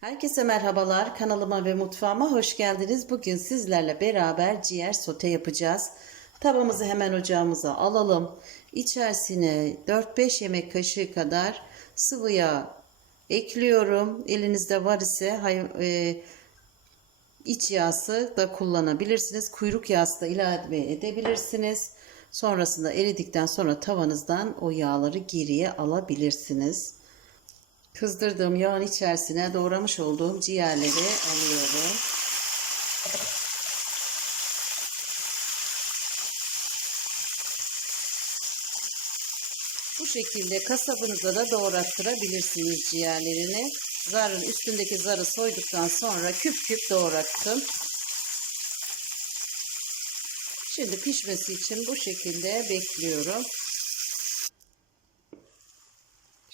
Herkese merhabalar. Kanalıma ve mutfağıma hoş geldiniz. Bugün sizlerle beraber ciğer sote yapacağız. Tavamızı hemen ocağımıza alalım. İçerisine 4-5 yemek kaşığı kadar sıvı yağ ekliyorum. Elinizde var ise e, iç yağsı da kullanabilirsiniz. Kuyruk yağsı da ilave edebilirsiniz. Sonrasında eridikten sonra tavanızdan o yağları geriye alabilirsiniz. Kızdırdığım yağın içerisine doğramış olduğum ciğerleri alıyorum. Bu şekilde kasabınıza da doğrattırabilirsiniz ciğerlerini. Zarın üstündeki zarı soyduktan sonra küp küp doğrattım. Şimdi pişmesi için bu şekilde bekliyorum.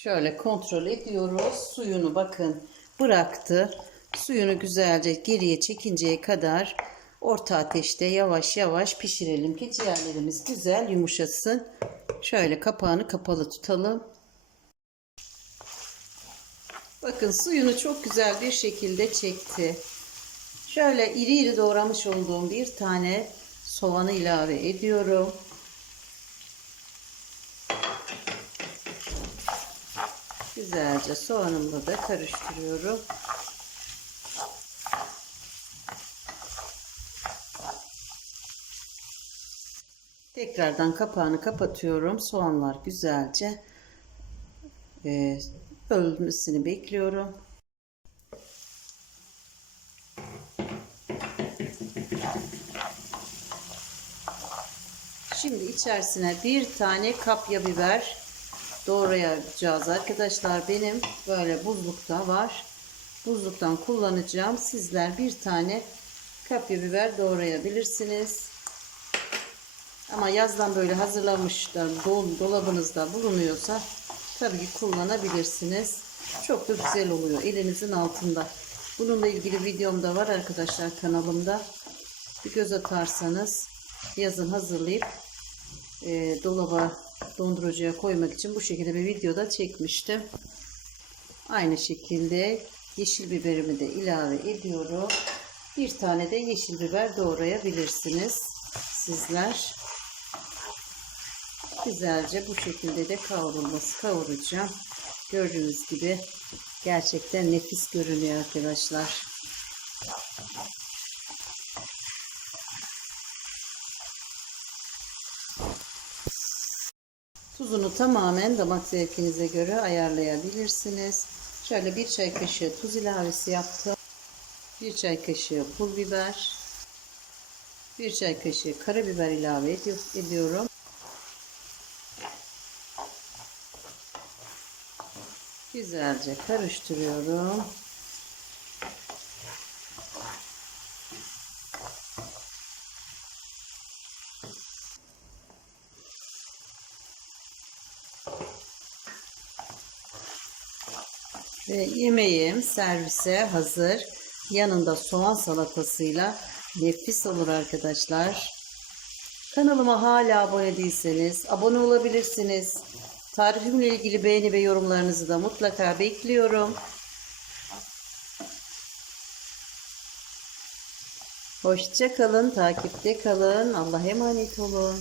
Şöyle kontrol ediyoruz. Suyunu bakın bıraktı. Suyunu güzelce geriye çekinceye kadar orta ateşte yavaş yavaş pişirelim ki ciğerlerimiz güzel yumuşasın. Şöyle kapağını kapalı tutalım. Bakın suyunu çok güzel bir şekilde çekti. Şöyle iri iri doğramış olduğum bir tane soğanı ilave ediyorum. Güzelce soğanımla da karıştırıyorum. Tekrardan kapağını kapatıyorum. Soğanlar güzelce e, ölmesini bekliyorum. Şimdi içerisine bir tane kapya biber doğrayacağız arkadaşlar. Benim böyle buzlukta var. Buzluktan kullanacağım. Sizler bir tane kapya biber doğrayabilirsiniz. Ama yazdan böyle hazırlanmış da dolabınızda bulunuyorsa tabii ki kullanabilirsiniz. Çok da güzel oluyor elinizin altında. Bununla ilgili videom da var arkadaşlar kanalımda. Bir göz atarsanız yazın hazırlayıp e, dolaba dondurucuya koymak için bu şekilde bir videoda çekmiştim. Aynı şekilde yeşil biberimi de ilave ediyorum. Bir tane de yeşil biber doğrayabilirsiniz sizler. Güzelce bu şekilde de kavrulması kavuracağım. Gördüğünüz gibi gerçekten nefis görünüyor arkadaşlar. Tuzunu tamamen damak zevkinize göre ayarlayabilirsiniz. Şöyle bir çay kaşığı tuz ilavesi yaptım. Bir çay kaşığı pul biber. Bir çay kaşığı karabiber ilave ediyorum. Güzelce karıştırıyorum. Ve yemeğim servise hazır. Yanında soğan salatasıyla nefis olur arkadaşlar. Kanalıma hala abone değilseniz abone olabilirsiniz. Tarifimle ilgili beğeni ve yorumlarınızı da mutlaka bekliyorum. Hoşça kalın, takipte kalın. Allah'a emanet olun.